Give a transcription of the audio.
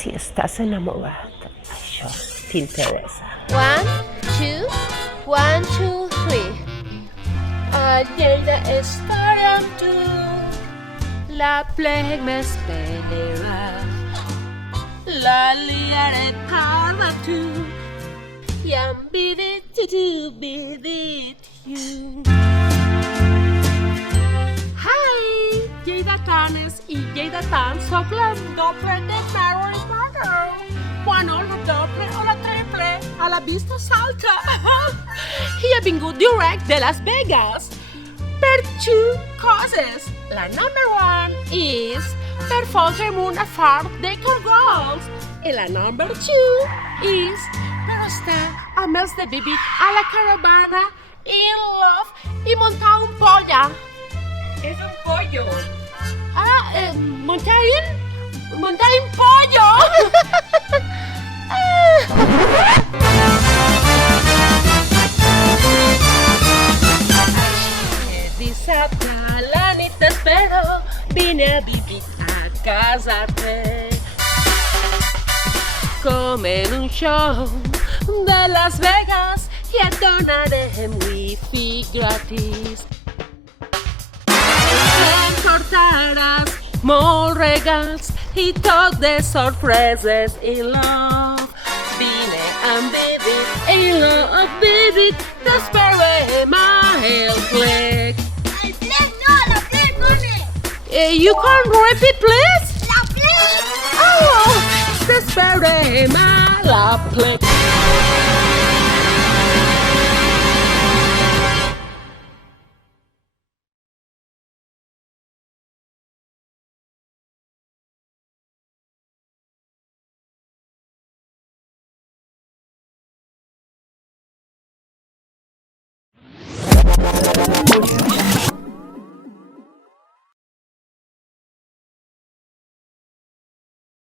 si estàs enamorat, això t'interessa. 1, 2, 1, 2, 3. A Lleida estarem tu, l'Aplec m'espera. La liarem per tu, i em bivid to bivid you. Hi, lleidatanes i lleidatans, soc la doble de Marilyn Monroe. Bueno, la doble o la triple, a la vista salta. I he vingut direct de Las Vegas per 2 coses. La number 1 és per fotre'm una fart de cargols. I la number 2 és per estar amb els de bivid a la caravana in love i muntar un polla. És un pollo. Montar un pollo. Dissabte a la nit t'espero, vine a vivir a casar-te. Com en un show de Las Vegas i et donarem wifi gratis. Em portaràs molts regals i tot de sorpreses i love. Vine amb bivid i love, bivid, t'esperem a Aplec. El plec no, la plec, mami. You can repeat, please? La plec. Oh, t'esperem a l'Aplec.